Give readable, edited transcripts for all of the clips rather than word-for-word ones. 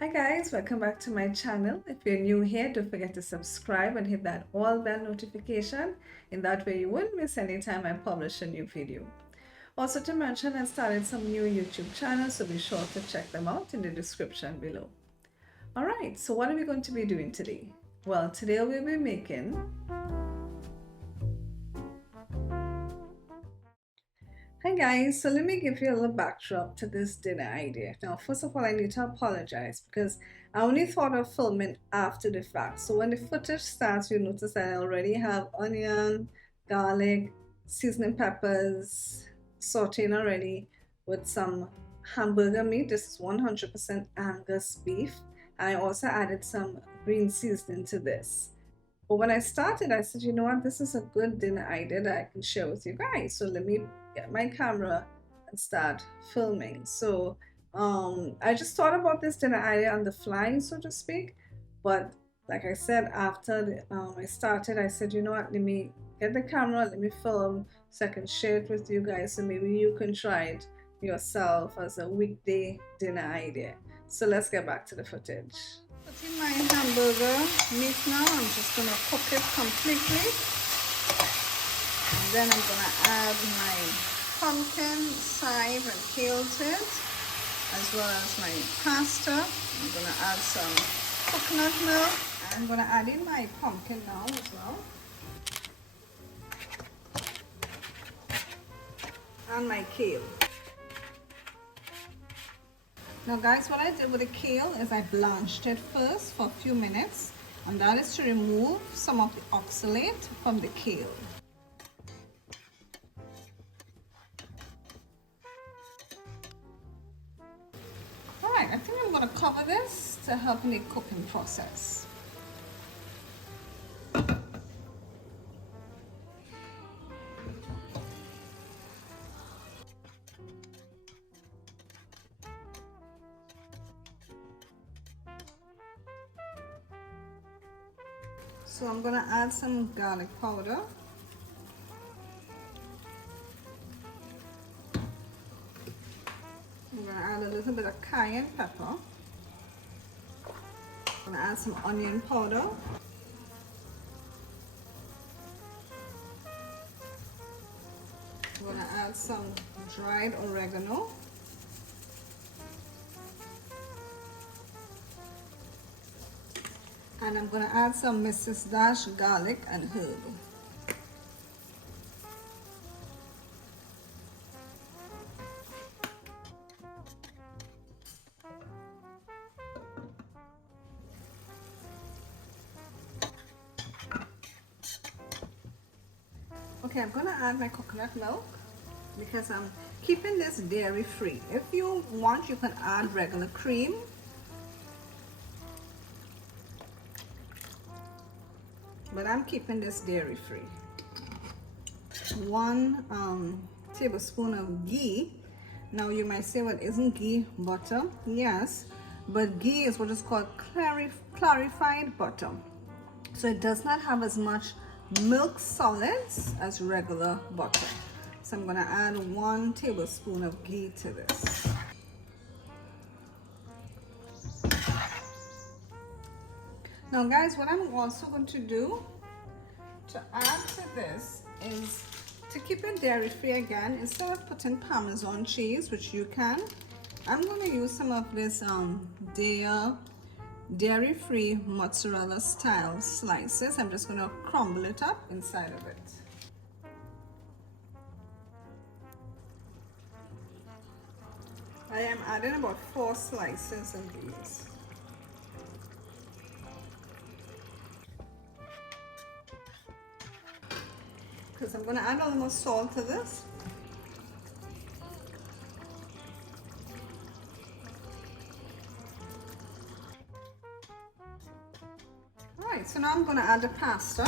Hi guys, welcome back to my channel. If you're new here, don't forget to subscribe and hit that all bell notification. In that way you won't miss any time I publish a new video. Also to mention, I started some new YouTube channels, so be sure to check them out in the description below. Alright, so what are we going to be doing today? Well, today we'll be making Hi guys, so let me give you a little backdrop to this dinner idea. Now, first of all, I need to apologize because I only thought of filming after the fact. So when the footage starts, you'll notice that I already have onion, garlic, seasoning peppers, sauteing already with some hamburger meat. This is 100% Angus beef. And I also added some green seasoning to this. But when I started, I said, you know what, this is a good dinner idea that I can share with you guys. So let me get my camera and start filming. So I just thought about this dinner idea on the fly, so to speak. But like I said, after I started, I said, you know what, let me get the camera, let me film so I can share it with you guys. So maybe you can try it yourself as a weekday dinner idea. So let's get back to the footage. Putting my hamburger meat now, I'm just going to cook it completely. And then I'm going to add my pumpkin, chive, and kale to it, as well as my pasta. I'm going to add some coconut milk. I'm going to add in my pumpkin now as well. And my kale. Now guys, what I did with the kale is I blanched it first for a few minutes, and that is to remove some of the oxalate from the kale. Alright, I think I'm going to cover this to help in the cooking process. So I'm going to add some garlic powder. I'm going to add a little bit of cayenne pepper. I'm going to add some onion powder. I'm going to add some dried oregano. And I'm going to add some Mrs. Dash garlic and herb. Okay, I'm going to add my coconut milk because I'm keeping this dairy free. If you want, you can add regular cream. But I'm keeping this dairy free. 1 tablespoon of ghee. Now you might say, well, isn't ghee butter? Yes, but ghee is what is called clarified butter. So it does not have as much milk solids as regular butter. So I'm going to add 1 tablespoon of ghee to this. Now guys, what I'm also going to do to add to this is to keep it dairy free again. Instead of putting Parmesan cheese, which you can, I'm going to use some of this Daiya dairy free mozzarella style slices. I'm just going to crumble it up inside of it. I am adding about 4 slices of these. Because I'm going to add a little more salt to this. Alright, so now I'm going to add the pasta.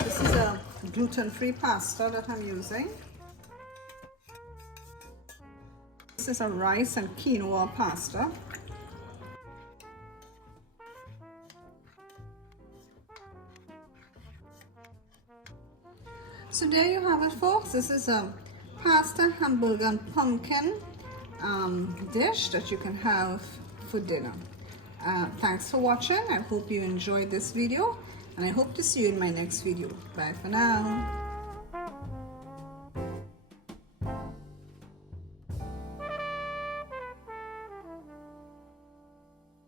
This is a gluten-free pasta that I'm using. This is a rice and quinoa pasta. So there you have it, folks. This is a pasta, hamburger, and pumpkin dish that you can have for dinner. Thanks for watching. I hope you enjoyed this video, and I hope to see you in my next video. Bye for now.